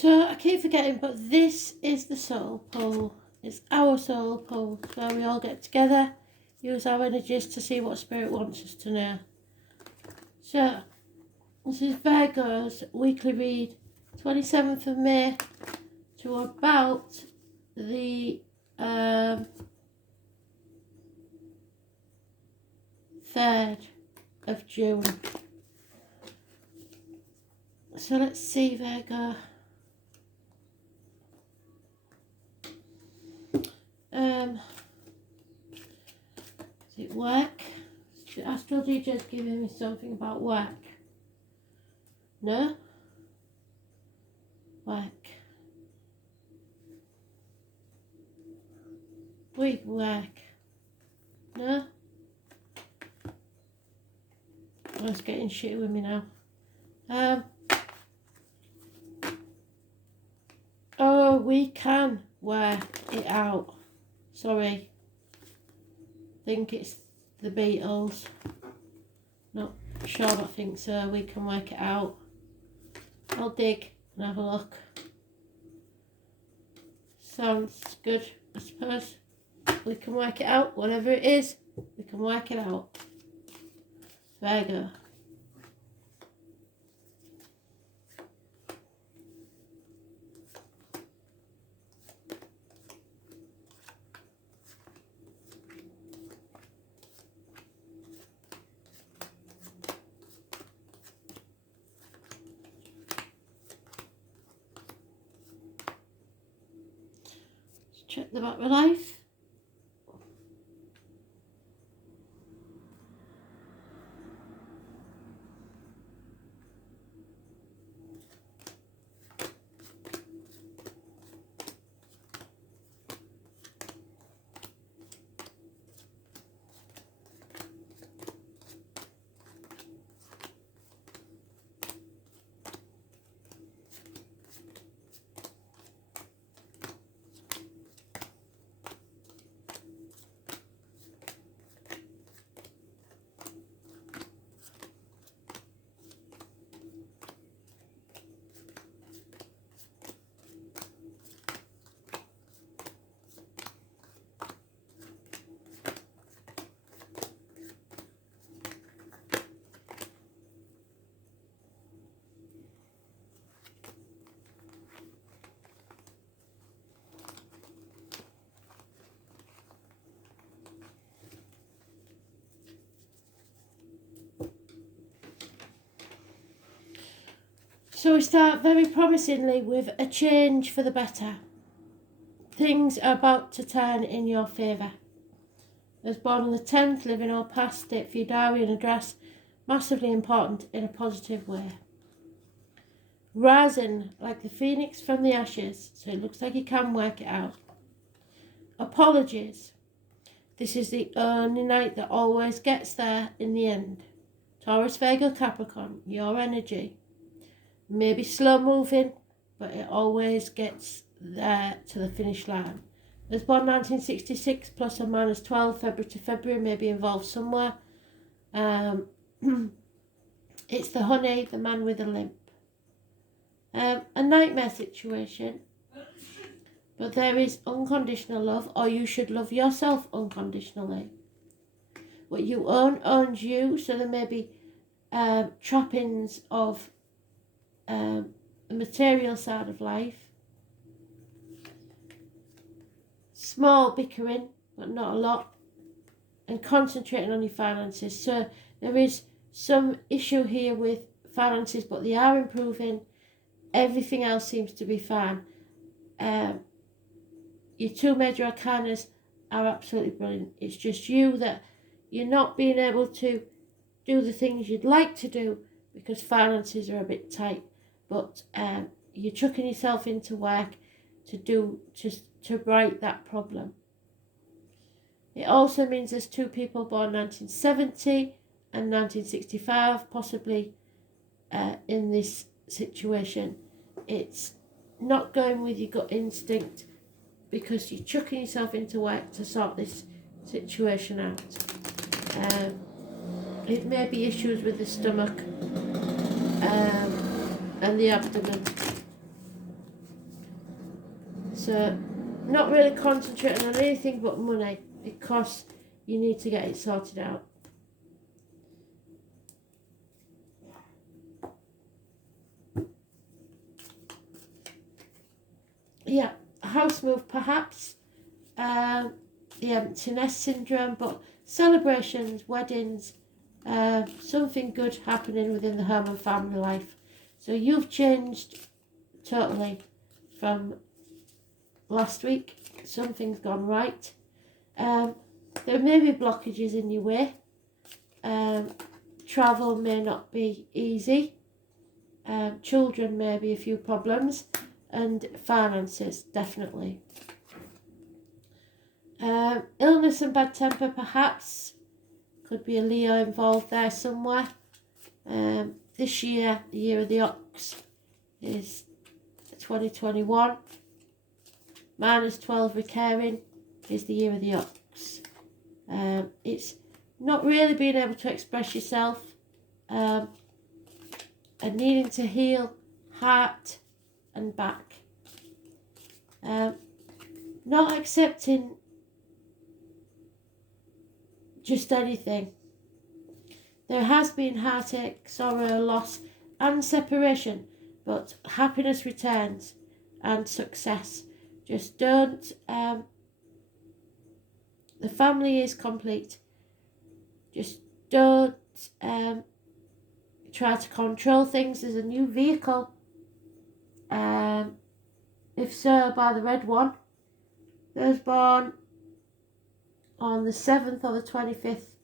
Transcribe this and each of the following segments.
So I keep forgetting, but this is the soul pull. It's our soul pull. So we all get together, use our energies to see what Spirit wants us to know. So this is Virgo's weekly read, 27th of May to about the 3rd of June. So let's see, Virgo. Is it work? Astral DJ's giving me something about work. No? Work. Work. No? Oh, it's getting shitty with me now. Oh, we can work it out. Sorry. Think it's the Beatles. Not sure, but I think so. We can work it out. I'll dig and have a look. Sounds good, I suppose. We can work it out. Whatever it is, we can work it out. Virgo. Check the back of life. So we start very promisingly with a change for the better. Things are about to turn in your favour. As born on the 10th, living or past, date for your diary and address, massively important in a positive way. Rising like the phoenix from the ashes, so it looks like you can work it out. Apologies. This is the only night that always gets there in the end. Taurus, Virgo, Capricorn, your energy. Maybe slow moving, but it always gets there to the finish line. As born 1966, plus or minus 12, February to February, may be involved somewhere. It's the honey, the man with a limp. A nightmare situation, but there is unconditional love, or you should love yourself unconditionally. What you own owns you, so there may be trappings of the material side of life. Small bickering, but not a lot. And concentrating on your finances. So there is some issue here with finances, but they are improving. Everything else seems to be fine. Your two major arcanas are absolutely brilliant. It's just you that you're not being able to do the things you'd like to do because finances are a bit tight. But you're chucking yourself into work to right that problem. It also means there's two people born 1970 and 1965, possibly in this situation. It's not going with your gut instinct because you're chucking yourself into work to sort this situation out. It may be issues with the stomach and the abdomen. So not really concentrating on anything but money, because you need to get it sorted out. Yeah, house move perhaps, the empty nest syndrome, but celebrations, weddings, something good happening within the home and family life. So you've changed totally from last week. Something's gone right. There may be blockages in your way. Travel may not be easy. Children may be a few problems, and finances definitely. Illness and bad temper perhaps. Could be a Leo involved there somewhere. This year, the year of the ox, is 2021. -12 recurring is the year of the ox. It's not really being able to express yourself, and needing to heal heart and back. Not accepting just anything. There has been heartache, sorrow, loss and separation, but happiness returns and success. Just don't, the family is complete. Just don't try to control things. There's a new vehicle, if so, by the red one. Those born on the 7th or the 25th,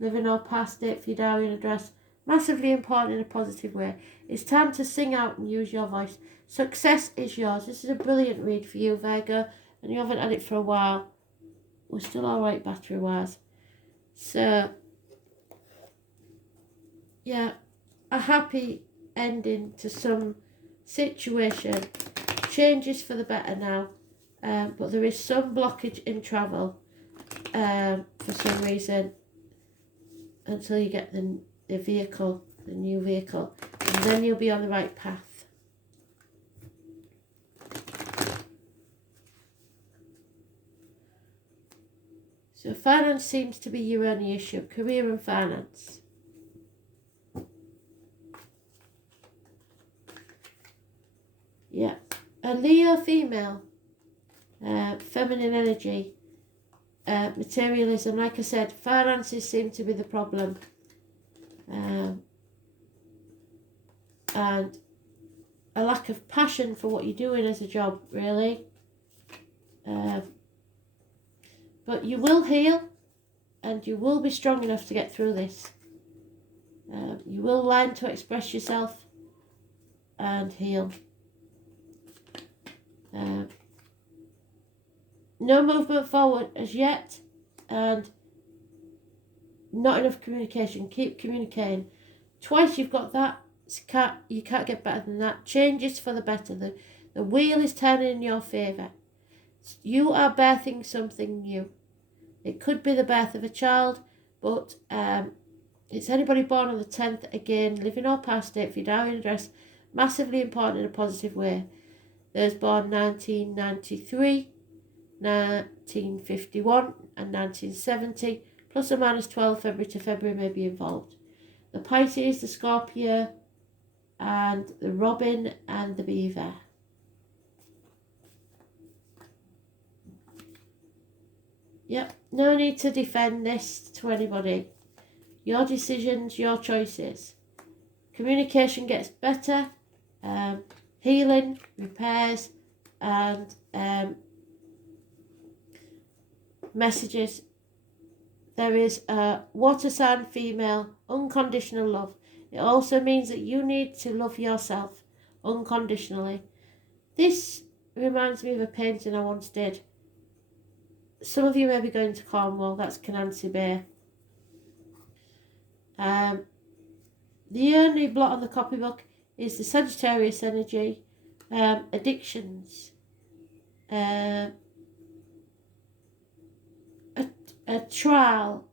living or past date for your diary and address. Massively important in a positive way. It's time to sing out and use your voice. Success is yours. This is a brilliant read for you, Virgo, and you haven't had it for a while. We're still alright battery-wise. So, yeah, a happy ending to some situation. Changes for the better now, but there is some blockage in travel for some reason until you get the vehicle, the new vehicle, and then you'll be on the right path. So finance seems to be your only issue, career and finance. Yeah, a Leo female, feminine energy, materialism. Like I said, finances seem to be the problem, and a lack of passion for what you're doing as a job, really. But you will heal, and you will be strong enough to get through this. You will learn to express yourself and heal. No movement forward as yet, and not enough communication. Keep communicating. Twice you've got that. You can't get better than that. Changes for the better. The wheel is turning in your favour. You are birthing something new. It could be the birth of a child, but it's anybody born on the 10th, again, living or past date for your diary and address. Massively important in a positive way. Those born 1993, 1951 and 1970, plus or minus 12 February to February may be involved. The Pisces, the Scorpio, and the Robin and the Beaver. Yep, no need to defend this to anybody. Your decisions, your choices. Communication gets better, healing, repairs, and messages. There is a water sign female, unconditional love. It also means that you need to love yourself unconditionally. This reminds me of a painting I once did. Some of you may be going to Cornwall, that's Canancy Bay. The only blot on the copybook is the Sagittarius energy, addictions, a trial,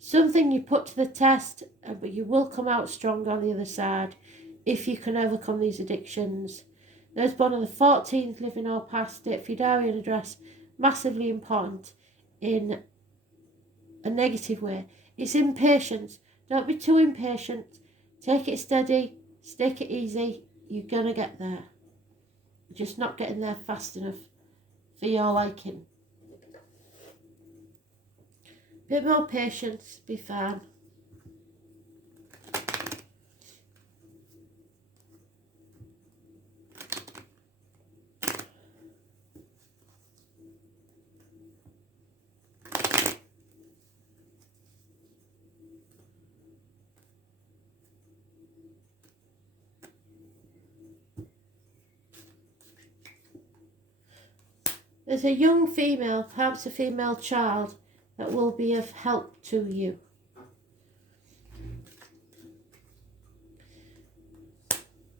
something you put to the test, but you will come out strong on the other side if you can overcome these addictions. Those born on the 14th, living or past, date for your diary and address, massively important in a negative way. It's impatience. Don't be too impatient. Take it steady, take it easy. You're going to get there. You're just not getting there fast enough for your liking. Bit more patience, be fine. There's a young female, perhaps a female child, that will be of help to you.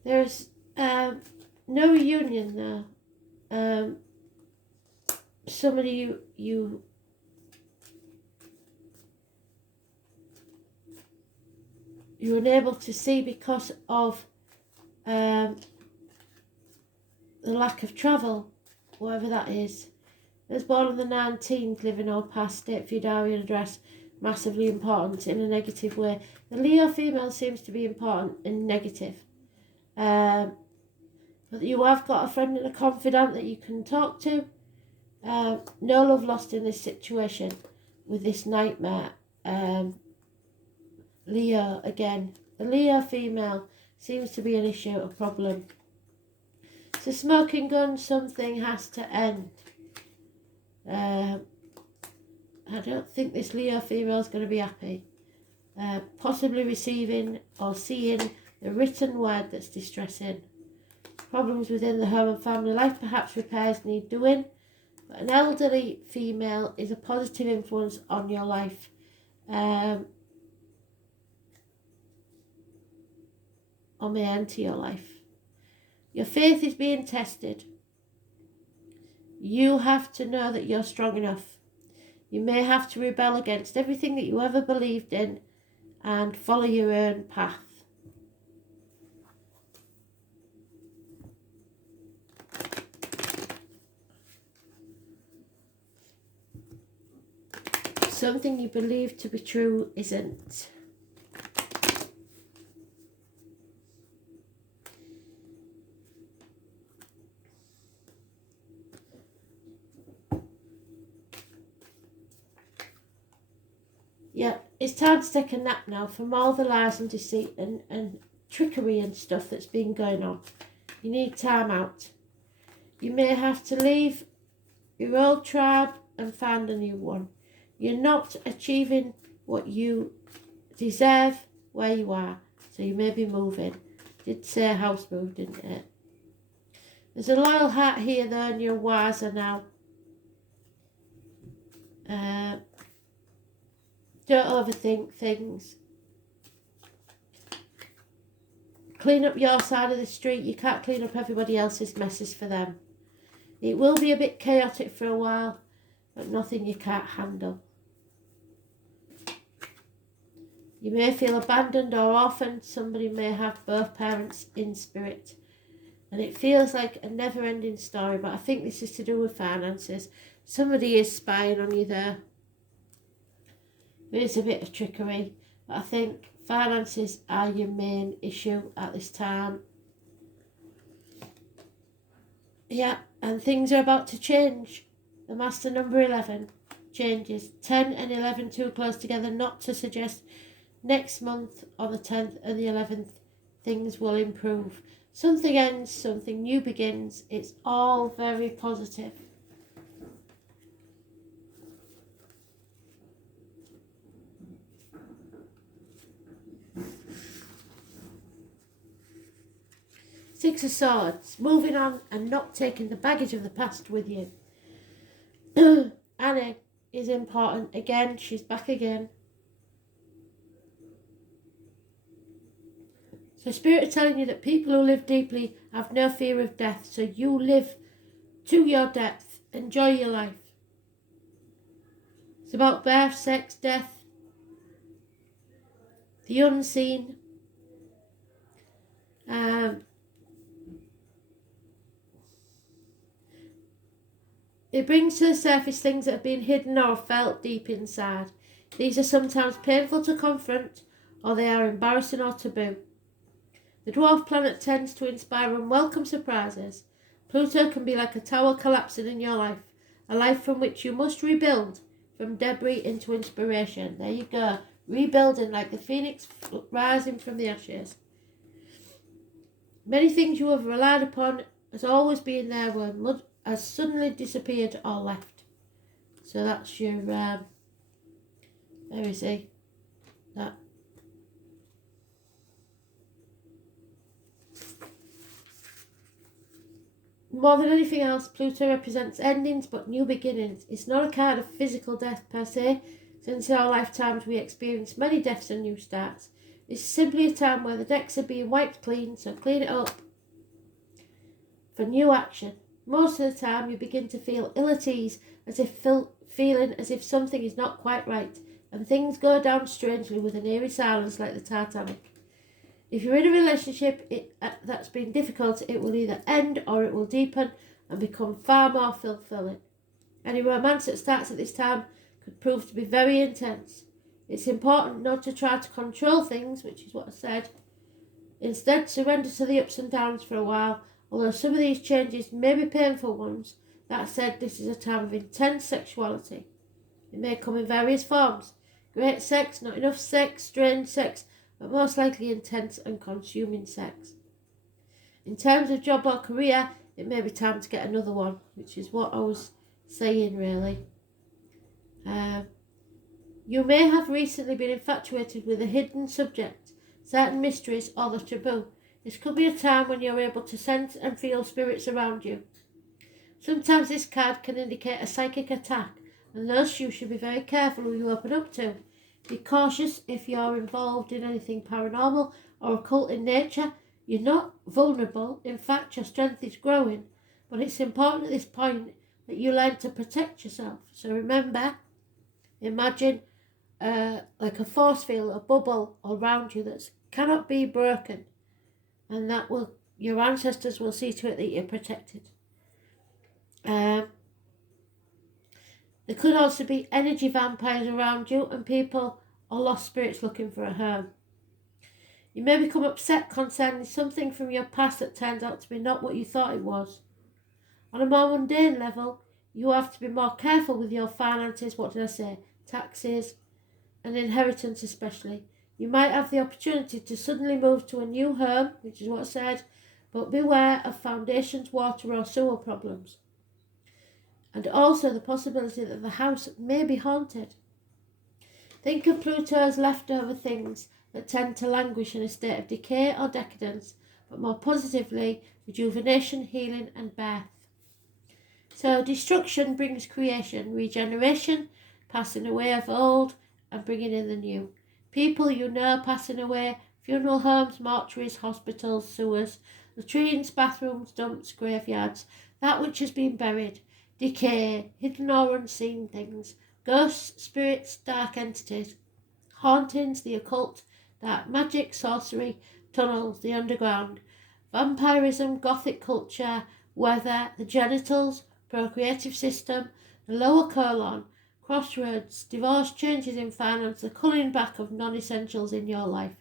There's no reunion there. Somebody you you're unable to see because of the lack of travel, whatever that is. There's born on the 19th, living or past, date for your diary and address, massively important in a negative way. The Leo female seems to be important and negative. But you have got a friend and a confidant that you can talk to. No love lost in this situation with this nightmare. Leo again. The Leo female seems to be an issue, a problem. It's a smoking gun, something has to end. I don't think this Leo female is going to be happy. Possibly receiving or seeing the written word that's distressing. Problems within the home and family life, perhaps repairs need doing. But an elderly female is a positive influence on your life. Or may enter your life. Your faith is being tested. You have to know that you're strong enough. You may have to rebel against everything that you ever believed in and follow your own path. Something you believe to be true isn't. Yeah, it's time to take a nap now from all the lies and deceit and trickery and stuff that's been going on. You need time out. You may have to leave your old tribe and find a new one. You're not achieving what you deserve where you are, so you may be moving. Did say a house move, didn't it? There's a loyal heart here though, and you're wiser now. Don't overthink things. Clean up your side of the street. You can't clean up everybody else's messes for them. It will be a bit chaotic for a while, but nothing you can't handle. You may feel abandoned or orphaned. Somebody may have both parents in spirit. And it feels like a never-ending story, but I think this is to do with finances. Somebody is spying on you there. There is a bit of trickery, but I think finances are your main issue at this time. Yeah, and things are about to change. The master number 11 changes. 10 and 11 too close together not to suggest next month on the 10th and the 11th things will improve. Something ends, something new begins. It's all very positive. Six of Swords, moving on and not taking the baggage of the past with you. Annie is important. Again, she's back again. So Spirit is telling you that people who live deeply have no fear of death. So you live to your depth. Enjoy your life. It's about birth, sex, death, the unseen. It brings to the surface things that have been hidden or felt deep inside. These are sometimes painful to confront, or they are embarrassing or taboo. The dwarf planet tends to inspire unwelcome surprises. Pluto can be like a tower collapsing in your life, a life from which you must rebuild, from debris into inspiration. There you go, rebuilding like the phoenix rising from the ashes. Many things you have relied upon as always being there has suddenly disappeared or left. So that's your, there we see, that. More than anything else, Pluto represents endings but new beginnings. It's not a card of physical death per se, since in our lifetimes we experience many deaths and new starts. It's simply a time where the decks are being wiped clean, so clean it up for new action. Most of the time you begin to feel ill at ease, as if feeling as if something is not quite right, and things go down strangely with an eerie silence like the Titanic. If you're in a relationship that's been difficult, it will either end or it will deepen and become far more fulfilling. Any romance that starts at this time could prove to be very intense. It's important not to try to control things, which is what I said. Instead, surrender to the ups and downs for a while, although some of these changes may be painful ones. That said, this is a time of intense sexuality. It may come in various forms. Great sex, not enough sex, strange sex, but most likely intense and consuming sex. In terms of job or career, it may be time to get another one, which is what I was saying really. You may have recently been infatuated with a hidden subject, certain mysteries, or the taboo. This could be a time when you're able to sense and feel spirits around you. Sometimes this card can indicate a psychic attack, and thus you should be very careful who you open up to. Be cautious if you're involved in anything paranormal or occult in nature. You're not vulnerable. In fact, your strength is growing. But it's important at this point that you learn to protect yourself. So remember, imagine like a force field, a bubble around you that cannot be broken. And your ancestors will see to it that you're protected. There could also be energy vampires around you and people or lost spirits looking for a home. You may become upset concerning something from your past that turns out to be not what you thought it was. On a more mundane level, you have to be more careful with your finances, taxes and inheritance especially. You might have the opportunity to suddenly move to a new home, which is what I said, but beware of foundations, water or sewer problems. And also the possibility that the house may be haunted. Think of Pluto as leftover things that tend to languish in a state of decay or decadence, but more positively, rejuvenation, healing and birth. So destruction brings creation, regeneration, passing away of old and bringing in the new. People you know passing away, funeral homes, mortuaries, hospitals, sewers, latrines, bathrooms, dumps, graveyards, that which has been buried, decay, hidden or unseen things, ghosts, spirits, dark entities, hauntings, the occult, dark magic, sorcery, tunnels, the underground, vampirism, gothic culture, weather, the genitals, procreative system, the lower colon, crossroads, divorce, changes in finance, the culling back of non-essentials in your life,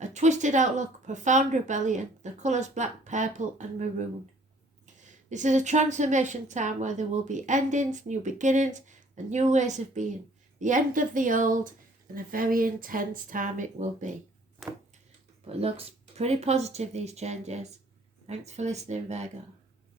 a twisted outlook, profound rebellion, the colours black, purple and maroon. This is a transformation time where there will be endings, new beginnings and new ways of being. The end of the old, and a very intense time it will be. But it looks pretty positive, these changes. Thanks for listening, Virgo.